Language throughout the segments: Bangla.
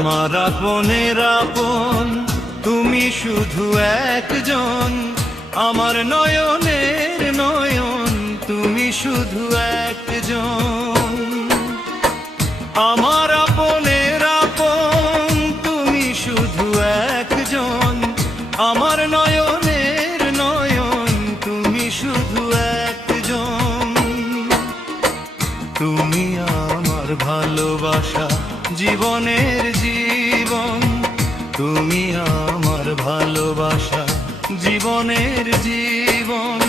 আমার আপনের আপন তুমি শুধু একজন, আমার নয়নের নয়ন তুমি শুধু একজন। আমার আপনের আপন তুমি শুধু একজন, আমার নয়নের নয়ন তুমি শুধু একজন। তুমি আমার ভালোবাসা জীবনের জীবন, তুমি আমার ভালোবাসা জীবনের জীবন।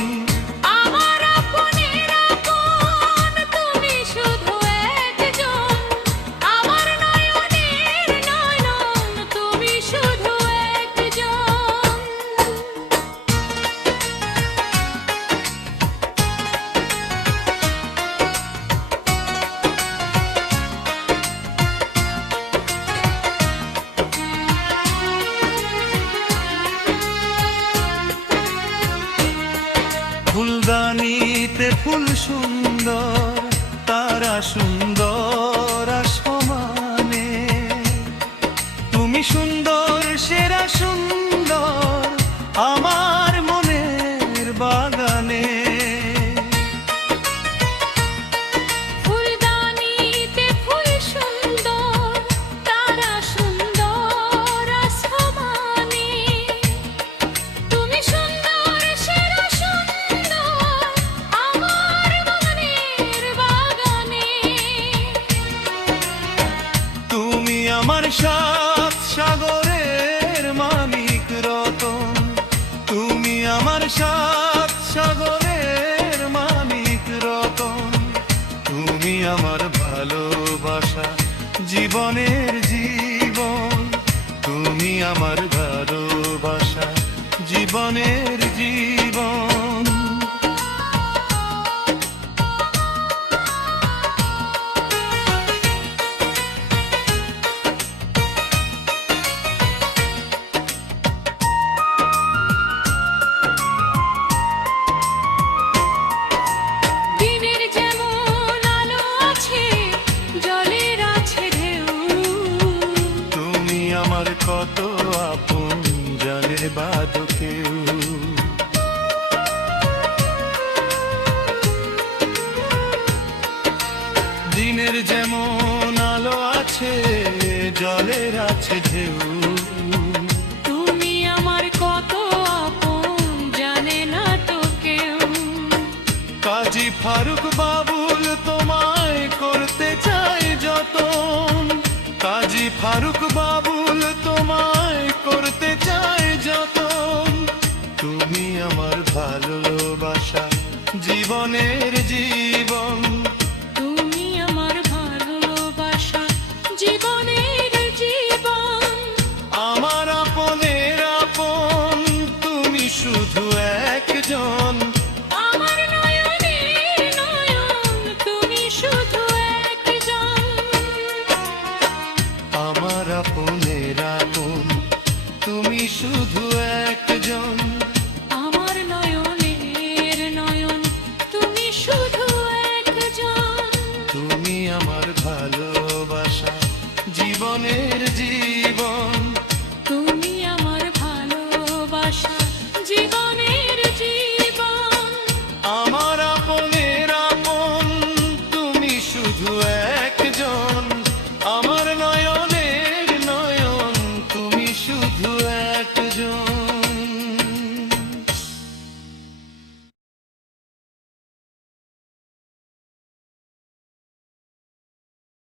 আমার আপনের আপন তুমি শুধু একজন, আমার নয়নের নয়ন তুমি শুধু একজন। ফুলদানিতে ফুল সুন্দর, তারা সুন্দর সমানে, তুমি সুন্দর সেরা সুন্দর আমার মনের বাগানে। ফুলদানিতে ফুল সুন্দর, তারা সুন্দর আসমানে, তুমি সুন্দর সেরা সুন্দর আমার মনের বাগানে। তুমি আমার সাত সাগরের মানিক রতন, তুমি আমার সাত সাগরের মানিক রতন। তুমি আমার ভালোবাসা জীবনের জীবন, তুমি আমার ভালোবাসা জীবনের জীবন। দিনের যেমন আলো আছে, জলের আছে ঢেউ, তুমি আমার কত আপন জানে বাদো কেউ। দিনের যেমন আলো আছে, জলের আছে ঢেউ, তুমি আমার কত আপন জানে না তো কেউ। কাজী ফারুক বাবুল তোমায় করতে চাই যতন, কাজী ফারুক বাবুল তোমায় করতে চাই যতন। তুমি আমার ভালোবাসা জীবনের জীবন, তুমি আমার ভালোবাসা জীবনের জীবন। আমার আপনের আপন তুমি শুধু একজন, আমার নয়নের নয়ন তুমি শুধু একজন। আমার আপনের আপন তুমি শুধু একজন। আমার নয়নের নয়ন তুমি শুধু একজন। তুমি আমার ভালোবাসা জীবনের জীবন, তুমি